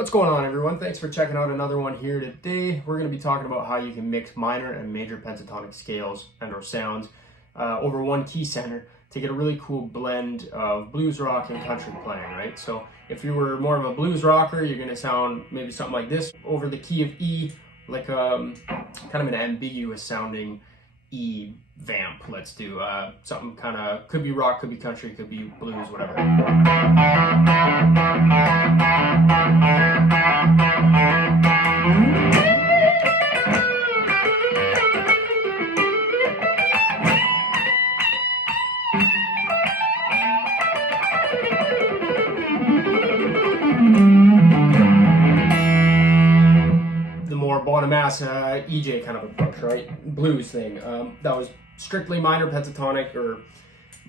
What's going on, everyone? Thanks for checking out another one here today. We're going to be talking about how you can mix minor and major pentatonic scales and or sounds over one key center to get a really cool blend of blues rock and country playing, right? So if you were more of a blues rocker, you're going to sound maybe something like this over the key of E, like kind of an ambiguous sounding E vamp. Let's do something kind of, could be rock, could be country, could be blues, whatever. The more bottom ass EJ kind of approach, right? Blues thing. That was strictly minor pentatonic or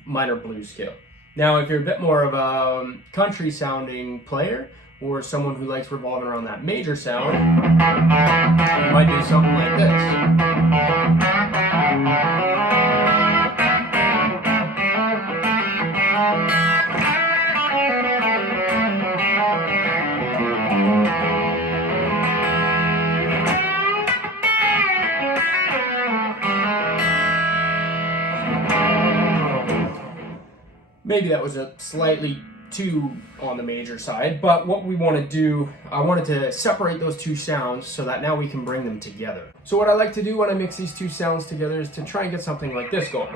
minor blues scale. Now, if you're a bit more of a country sounding player or someone who likes revolving around that major sound, you might do something like this. Maybe that was a slightly too on the major side, but what we want to do, I wanted to separate those two sounds so that now we can bring them together. So what I like to do when I mix these two sounds together is to try and get something like this going.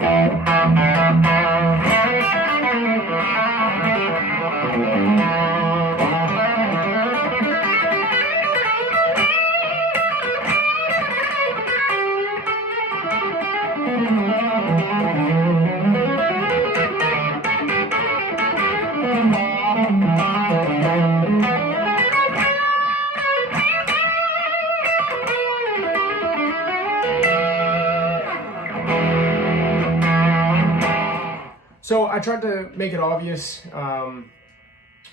So I tried to make it obvious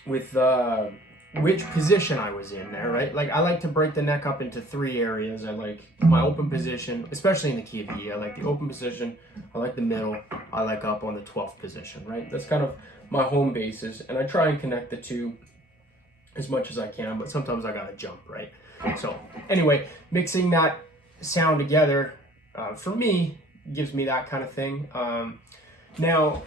with which position I was in there, right? Like I like to break the neck up into three areas. I like my open position, especially in the key of E. I like the open position, I like the middle, I like up on the 12th position, right? That's kind of my home bases, and I try and connect the two as much as I can, but sometimes I gotta jump, right? So anyway, mixing that sound together, for me, gives me that kind of thing. Now,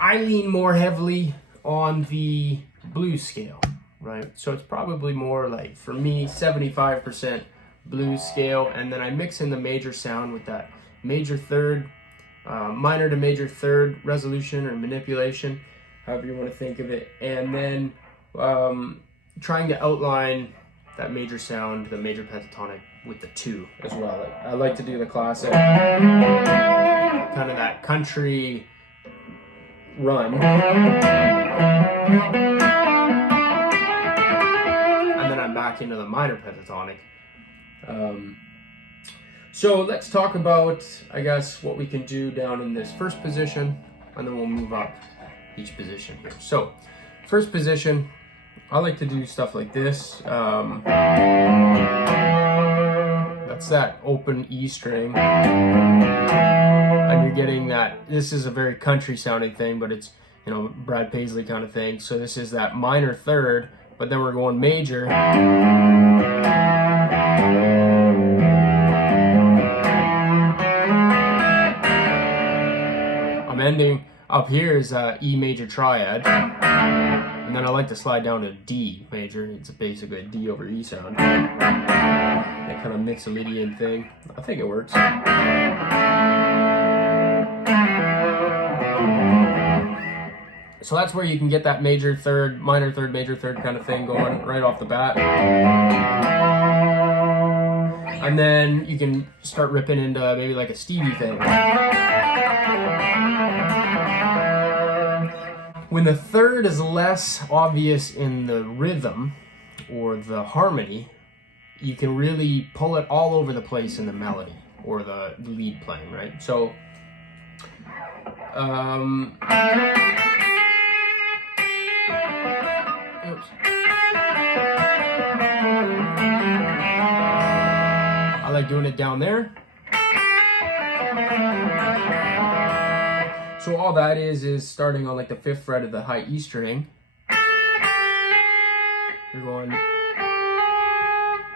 I lean more heavily on the blues scale, right? So it's probably more like, for me, 75% blues scale, and then I mix in the major sound with that major third, minor to major third resolution or manipulation, however you want to think of it, and then trying to outline that major sound, the major pentatonic, with the two as well. I like to do the classic, kind of that country run, and then I'm back into the minor pentatonic. So let's talk about, I guess, what we can do down in this first position, and then we'll move up each position here. So first position, I like to do stuff like this. That's that open E string, and you're getting that, this is a very country sounding thing, but it's, you know, Brad Paisley kind of thing. So this is that minor third, but then we're going major. I'm ending up here is E major triad, and then I like to slide down to D major. It's basically a D over E sound. That kind of Mixolydian thing. I think it works. So that's where you can get that major third, minor third, major third kind of thing going right off the bat. And then you can start ripping into maybe like a Stevie thing. When the third is less obvious in the rhythm or the harmony, you can really pull it all over the place in the melody or the lead playing, right? So, oops. I like doing it down there. So all that is starting on like the 5th fret of the high E string. You're going,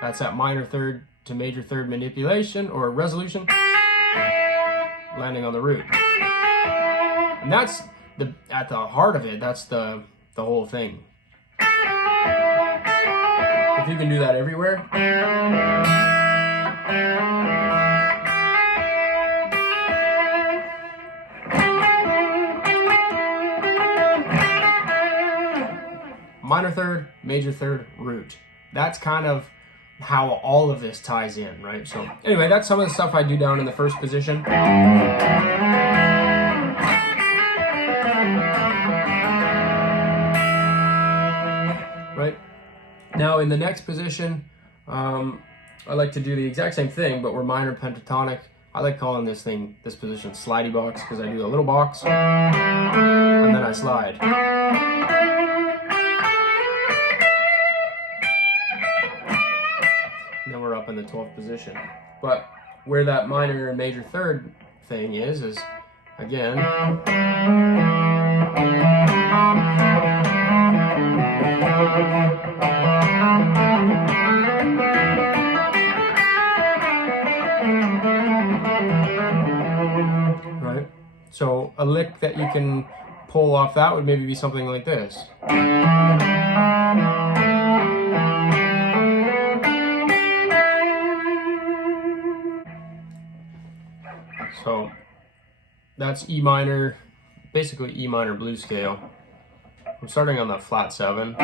that's that minor third to major third manipulation or resolution, landing on the root. And that's at the heart of it, that's the whole thing. If you can do that everywhere, minor third, major third, root. That's kind of how all of this ties in, right? So anyway, that's some of the stuff I do down in the first position. Right? Now in the next position, I like to do the exact same thing, but we're minor pentatonic. I like calling this position slidey box, because I do a little box and then I slide. And then we're up in the 12th position. But where that minor and major third thing is again, right? So a lick that you can pull off that would maybe be something like this. So that's E minor, basically E minor blues scale. I'm starting on the flat 7.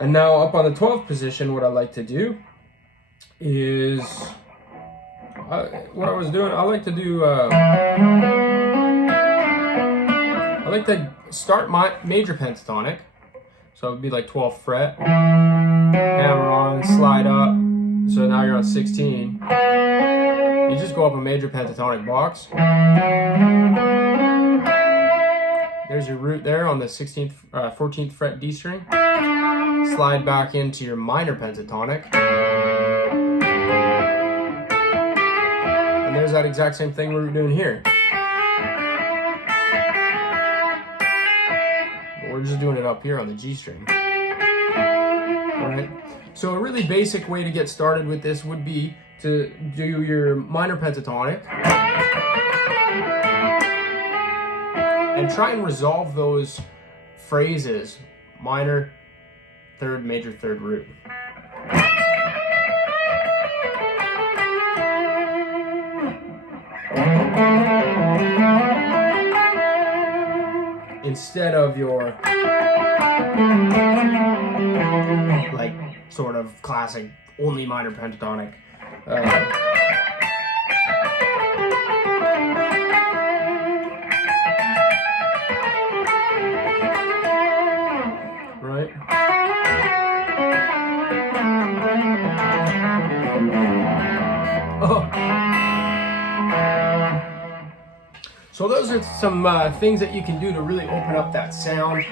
And now up on the 12th position, what I like to do is, what I was doing, I like to start my major pentatonic. So it would be like 12th fret, hammer on, slide up. So now you're on 16. You just go up a major pentatonic box. There's your root there on the 16th, 14th fret D string. Slide back into your minor pentatonic. And there's that exact same thing we were doing here. We're just doing it up here on the G string. Alright, so a really basic way to get started with this would be to do your minor pentatonic and try and resolve those phrases, minor, third, major, third, root. Instead of your like sort of classic only minor pentatonic. Right? Oh. So those are some things that you can do to really open up that sound.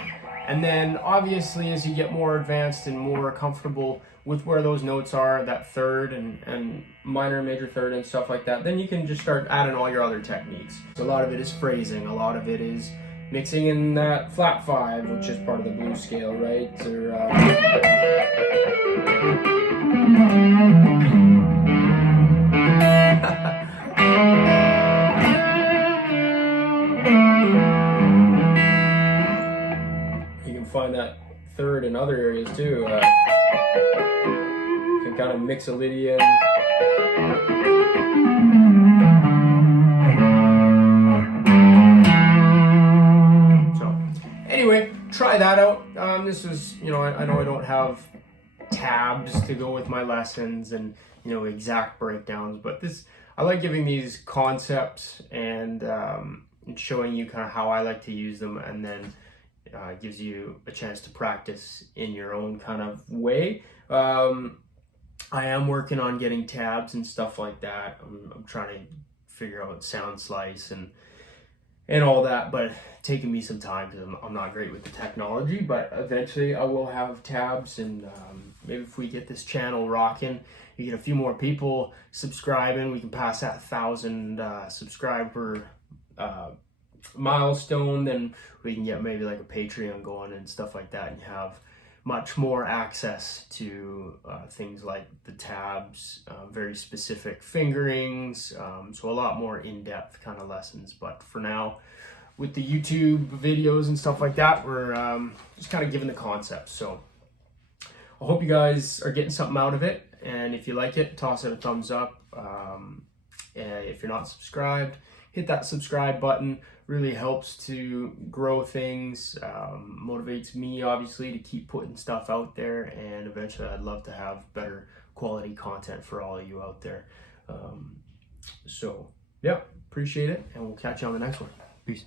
And then obviously as you get more advanced and more comfortable with where those notes are, that third and minor and major third and stuff like that, then you can just start adding all your other techniques. So a lot of it is phrasing, a lot of it is mixing in that flat 5, which is part of the blues scale, right? Or, find that third in other areas too. You can kind of Mixolydian. So anyway, try that out. This is, I know I don't have tabs to go with my lessons and exact breakdowns, but I like giving these concepts and showing you kind of how I like to use them, and then gives you a chance to practice in your own kind of way. I am working on getting tabs and stuff like that. I'm trying to figure out sound slice and and all that, but taking me some time because I'm not great with the technology. But eventually I will have tabs, and maybe if we get this channel rocking, you get a few more people subscribing, we can pass that 1,000 subscriber milestone, then we can get maybe like a Patreon going and stuff like that, and have much more access to things like the tabs, very specific fingerings, so a lot more in-depth kind of lessons. But for now, with the YouTube videos and stuff like that, we're just kind of giving the concept. So I hope you guys are getting something out of it, and if you like it, toss it a thumbs up. And if you're not subscribed, hit that subscribe button. Really helps to grow things, motivates me obviously to keep putting stuff out there, and eventually I'd love to have better quality content for all of you out there. So yeah, appreciate it, and we'll catch you on the next one. Peace.